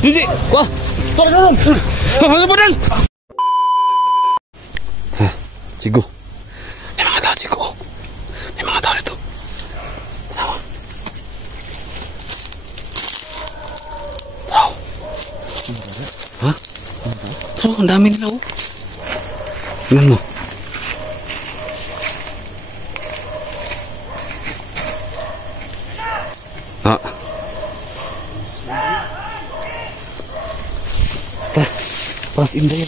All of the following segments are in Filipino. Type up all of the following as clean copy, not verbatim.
Junji, wah, tolong. Badan. Cigu. Dia mengatakan cigu. Dia mengatakan itu. Tahu. Tahu. Hah? Tahu, ang dami nila oh. Tingnan mo. Ah. Pas indah ya,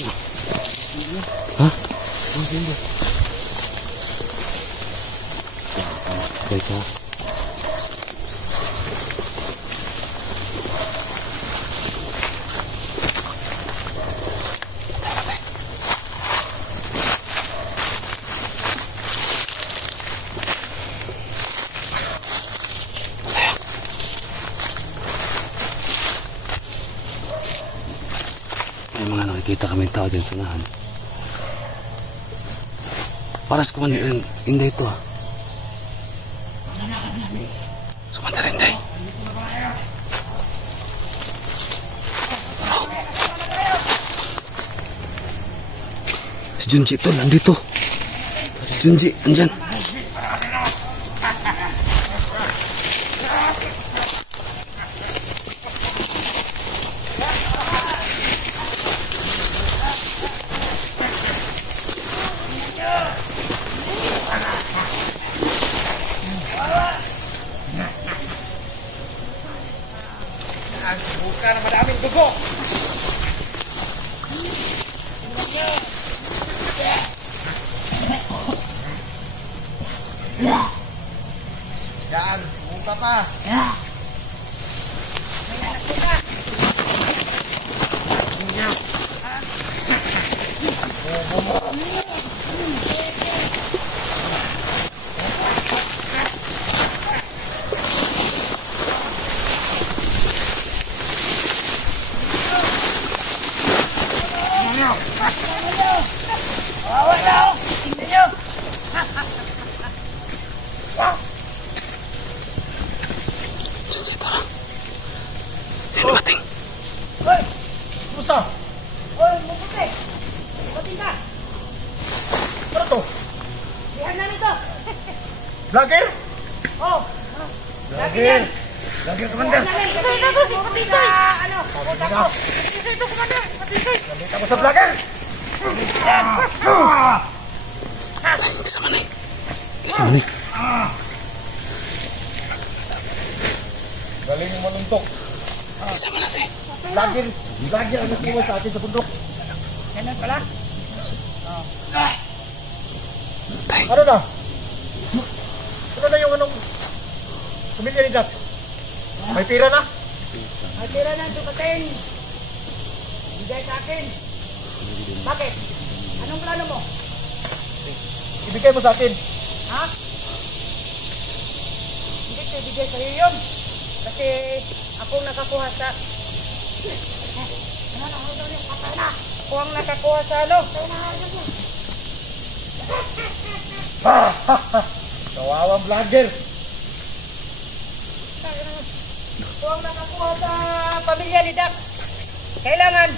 hah? Pas indah. Baiklah. May mga nakikita kami tao dyan sa unahan. Paras kumandirin, inday ito ah. Sumandirin, inday. Si Junji ito, nandito. Si Junji, andyan. Bukan madaming dugo. Yan, buka pa. Vlogger? Oh. Vlogger. Vlogger komandan. Patisay na to, si Patisay. Ano? Patisay to, komandan. Patisay. Nandito ako sa vlogger. Kasama na eh. Kasama na eh. Galing yung maluntok. Kasama na si Vlogger. Vlogger ang nagkiwa sa atin sa bundok. Ganun pala? Tay. Ano na? Ano na yung anong pamilya ni Dax? May pira na? May pira na dumating. Bigay sa akin. Bakit? Anong plano mo? Ibigay mo sa akin. Ha? Hindi ko ibigay sa'yo yun. Kasi akong nakakuha sa... Ako ang nakakuha sa ano? Kawawang vlogger. Ako ang nakakuha sa pamilya ni Dax. Kailangan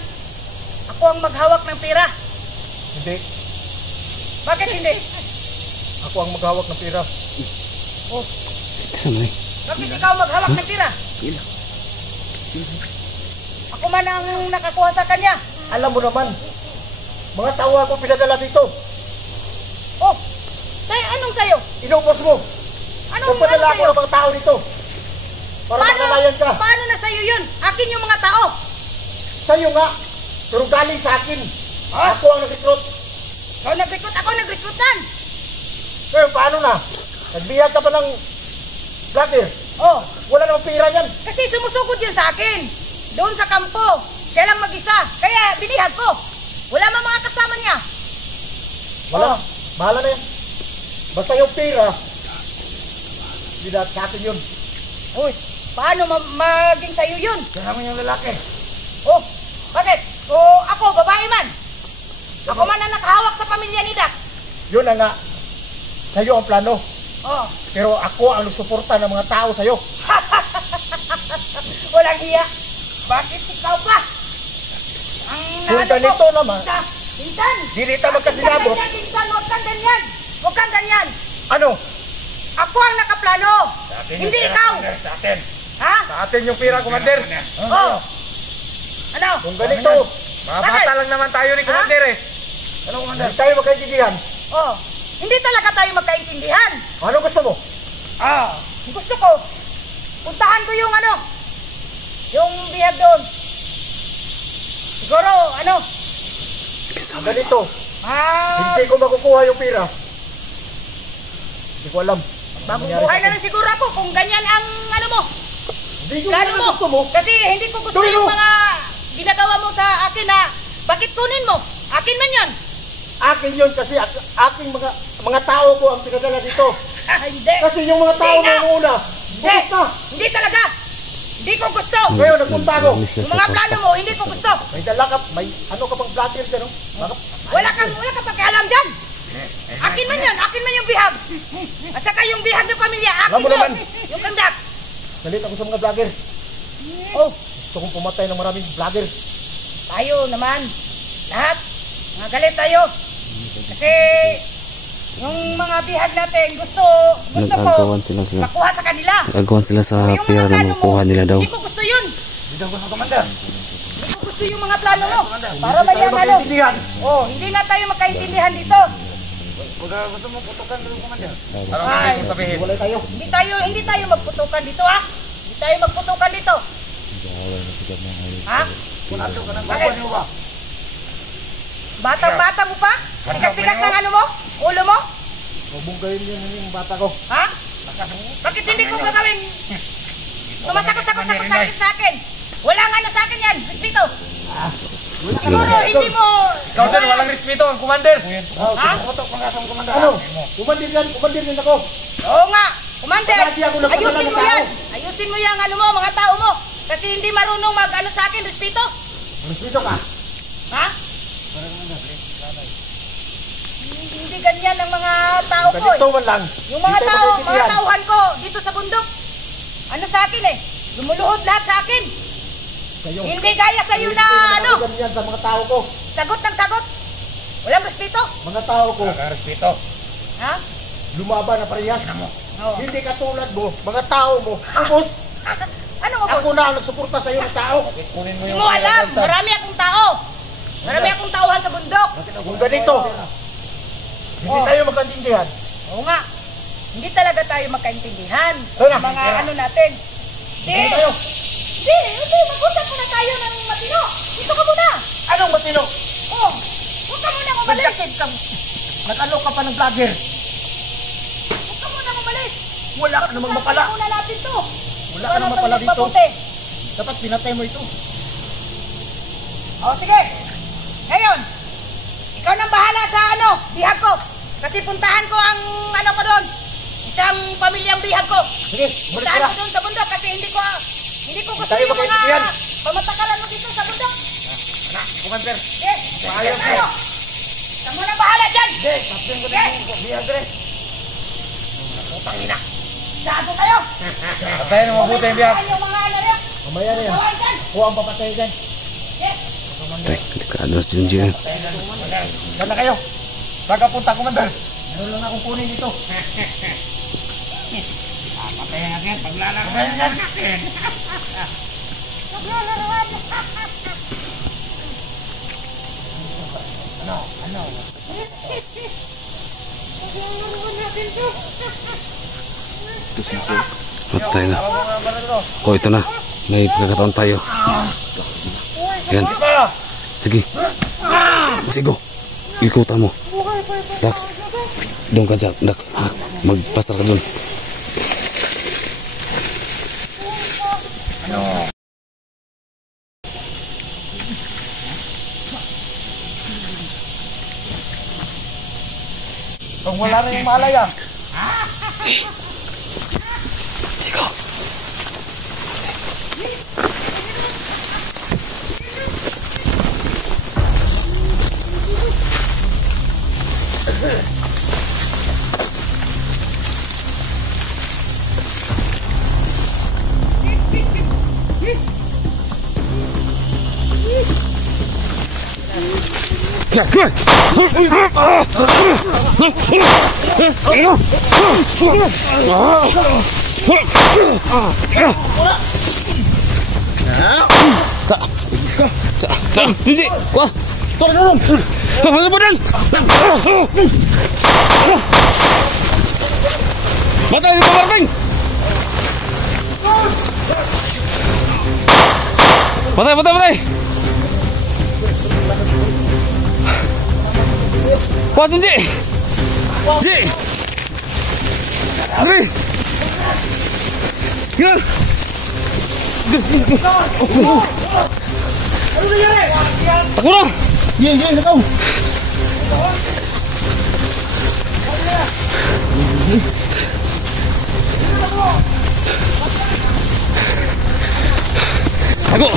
ako ang maghawak ng pira. Hindi. Bakit hindi? Ako ang maghawak ng pira. Oh, Kasama na eh. bakit ikaw maghawak ng pira? Ako man ang nakakuha sa kanya. Alam mo naman, mga tao ako pinadala dito. Oh, anong sayo? Inubos mo. Anong Padala ako sayo? ng mga tao dito. Para makalayan ka. Paano na sa'yo yun? Akin yung mga tao. Sa'yo nga. Pero galing sa akin. Ako ang nag-recruit. Ikaw nag-recruit, ako nag-recruitan. Ngayon, paano na? Nagbiyag ka pa ng vlogger. Oh, Wala namang pira yan. kasi sumusugod yun sa akin. Doon sa kampo. Siya lang mag-isa. Kaya binihag ko. Wala mang mga kasama niya. Wala. Oh. Bahala na yan. Basta yung pira, hindi na sa akin yun. Uy, paano maging sa'yo yun? Kaya naman yung lalaki. Oh, bakit? O ako, babae man. Ako man ang nakahawak sa pamilya ni Dax. Yun na nga. Sa'yo ang plano. Oh. Pero ako ang suporta ng mga tao sa'yo. Walang hiya. Bakit ikaw pa? Ang Kung ganito naman, Pinsan! Dili ta magkasinabot. Pinsan, huwag kang ganyan! Huwag kang ganyan! Ano? Ako ang nakaplano! Hindi ikaw! Sa atin. Ha? Sa atin yung pira, Commander. Oh! Ano? Kung ganito, Bakit? mabata lang naman tayo ni Commander eh. Ano, Commander? Hindi tayo magkaintindihan. Oh! Hindi talaga tayo magkaintindihan! Ano gusto mo? Gusto ko, puntahan ko yung yung bihag doon. Siguro, Kung ganito, hindi ko makukuha yung pira. Hindi ko alam. mabubuhay na rin siguro ako kung ganyan ang mo. Hindi ko Plano mo. gusto mo. Kasi hindi ko gusto Tuloy yung mo. mga ginagawa mo sa akin na bakit kunin mo? Akin man yan. Akin yun kasi aking mga tao ko ang pinadala dito. Hindi. Kasi yung mga tao Hindi mo na. muna, Hindi. bukas na. Hindi talaga. Hindi ko gusto. Ngayon, nagpunta ako. Yung mga plano mo, hindi ko gusto. May dala ka, may ano ka pang vlogger dyan, no? Wala kang pakialam dyan. Akin man yan. Akin man yung bihag. At saka yung bihag ng pamilya, akin Alam mo yun. naman. Yung kandak. Nalit ako sa mga vlogger. Oh, Gusto kong pumatay ng maraming vlogger. tayo naman. Lahat. Mga galit tayo. Kasi yung mga bihag natin, gusto ko Nag-agawan sila makuha sa kanila. Nag-agawan sila sa Yung pera mga na plano mo, makuha nila daw. hindi ko gusto yun. Hindi daw gusto, Commander. Hindi ko gusto yung mga plano mo. Para ba Tayo yung magkaintindihan. Oh, hindi nga tayo magkaintindihan dito. Gusto mo putukan ng Commander? Ay, Wala tayo. hindi tayo magputukan dito, ha? Hindi tayo magputukan dito. Ha? Bakit? Ano ba? Batang-bata mo pa? Tigas-tigas ng mo? Ulo mo? Mabunggayin yun yung bata ko. Ha? Bakit hindi ko gagawin? Sumasakot-sakot sa akin. Wala nga sa akin yan. Respeto. Siguro hindi mo... Ikaw din, walang respeto ang Commander. Ha? Ano? Commander din ako. Oo nga. Commander, Lagi ako nagpadala ayusin ng mo tao. yan. Ayusin mo yung mga tao mo. Kasi hindi marunong sa akin. Respeto. Respeto ka. Ha? Hindi ganyan ang mga tao ko. Ganito man lang. Yung mga Hindi tayo tao, mga magkaintindihan. tauhan ko dito sa bundok. Ano sa akin eh? Lumuluhod lahat sa akin. Kayo. Hindi gaya sa iyo na Ganyan sa mga tao ko. sagot ng sagot. Walang respeto. Mga tao ko. Respeto. Ha? Lumaban na parehas. Oo. Hindi katulad mo. Mga tao mo. Ubus. Ano mo, Ako boss? na ang nagsuporta sa iyo ng tao. Kunin mo Hindi yung mo alam. Marami akong tao. Marami akong tauhan sa bundok. Kung ganito, hindi Oh. tayo magkaintindihan. Oo nga. Hindi talaga tayo magkaintindihan. Wala. Mga natin. Hindi tayo. Hindi. Mag-usap muna tayo ng matino. Dito ka muna. Anong matino? Oh. Huwag ka muna umalis. Nagkakit ka. Nag-alok ka pa ng vlogger. Huwag ka muna umalis. Wala ka namang mapala. Usapan muna natin to. Wala ka namang mapala dito. Mabuti. Dapat pinatay mo ito. O sige. Ngayon, ikaw nang bahala sa bihag ko. Kasi puntahan ko ang ko doon. Isang pamilyang bihag ko. Sige, balik Puntahan ka. ko doon sa bundok kasi hindi ko gusto Tayo yung magkaintindihan. mga pamatakalan mo dito sa bundok. Commander. Eh, Maayos na. ano? Ikaw muna bahala dyan. Hindi, kapten ko din yung bihagre. Putangina. Gago kayo. Patayin mo mabuti yung biyak. Yung mga yan. Mamaya na yan. Gawin dyan. Kuha ang papatay dyan. Yes. Tay, delikado si Junjun. Saan na kayo? Saan ka punta, Commander? Meron lang akong kunin dito. Patayin natin. Paglalaro natin. Patay na. Oh, ito na. May pagkakataon tayo. Yan. Sige. Sige. Ikutan mo. Dax. Doon ka dyan, Dax. Ha? Magpasar ka doon. Kung wala na yung malaya. Sige. Tunjuk. Wah. Tolong. Pasal badan. Mata di bawah ring. Batai. Wah, tunjuk. Ji. Andri. Gil. Takura. Ye, kau. Aku.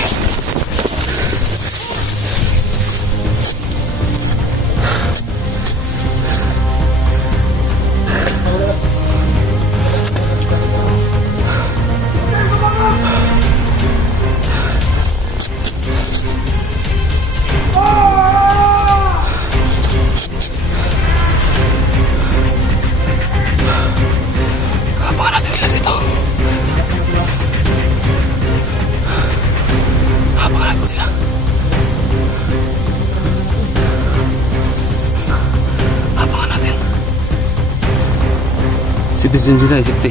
Sipti. Sipti.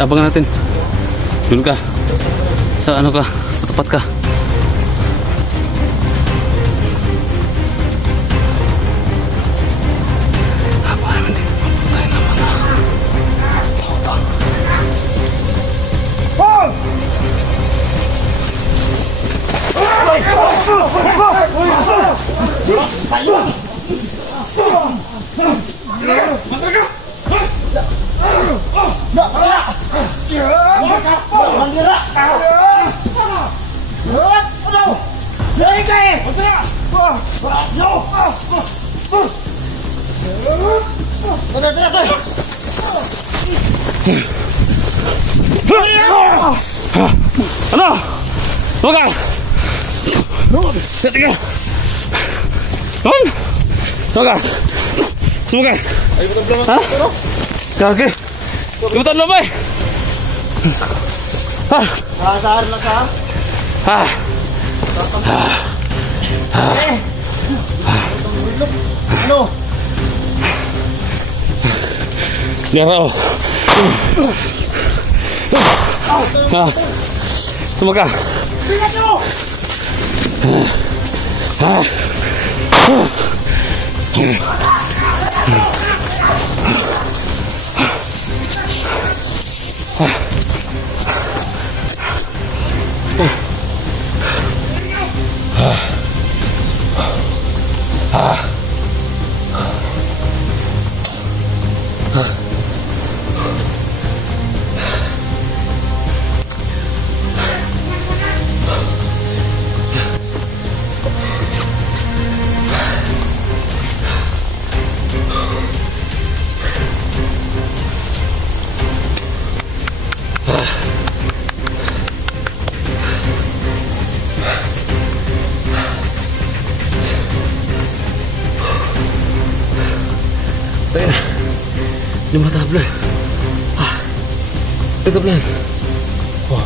Abangan natin. Dun ka. Sa ano ka? Sa tapat ka. Abangan natin. Tayo naman na. Tao. Ano? Buka! Tiga. Kon? Buka. Buka. Hah? Kaki. Ibutan lo, bay. Sahar na ka. Ano? Garaw. Semoga. Tayo na. Yung mata, Blan. Ito, Blan. Oh.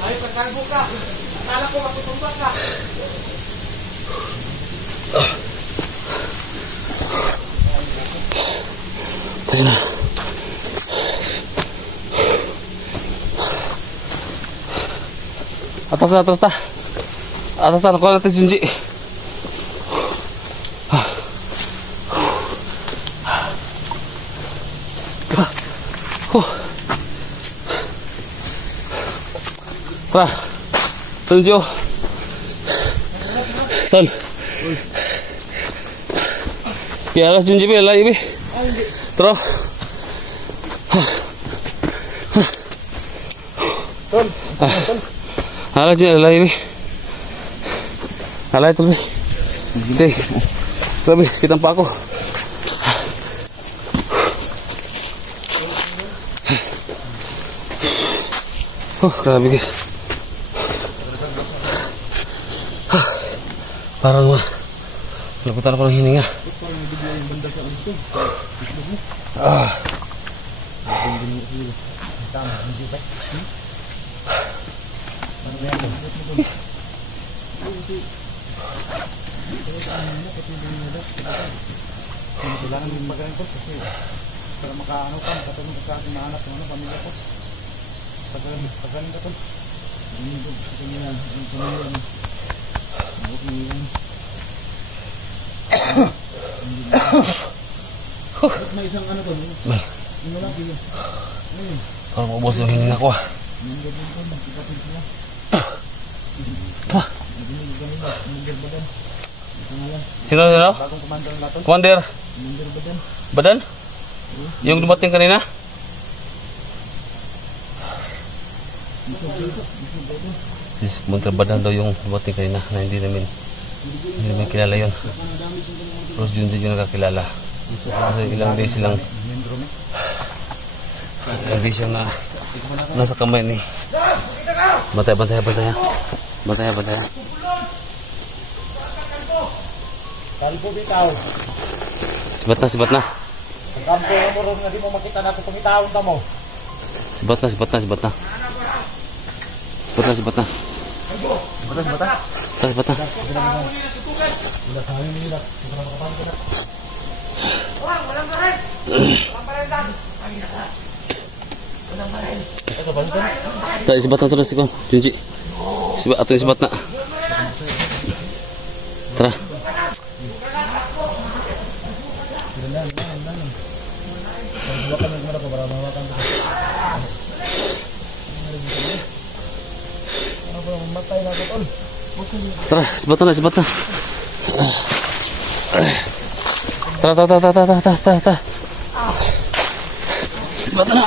Ay, pagkalbo ka. Akala ko matutumba ka. Tayo na. Atas na, atas na. Atas na, nakuha natin si Junji. Tara, Junji. Tol. Kaya ka Junji, layo bi. Tara. Tol. Hala Junji, layo bi. Hala ito bi. Sige. Grabe, sakitan pa ako. Grabe guys. Parang labutan ako ng hininga. Kailangan yung magaling ko kasi para makaano ka, makatulong ka sa akin na anak, ano, pamilya ko. Pagaling ka to. May isang ano to. Parang maubos yung hininga ko. Sino? Commander Badan? Yung dumating kanina? Si Commander Badan daw yung dumating kanina na hindi namin kilala yun. Pero Junji yung nakakilala. Kasi ilang days silang na nasa kamay ni Bantay. Kalbo bitaw. Sibat na. Ang kampo mo ron nga di mo makita nato pangitaon ta mo. Sibat na. Tayo sibat na to na si Kon, Junji. Sibat na. Tara. Tara, sibat na. Tara. Sibat na.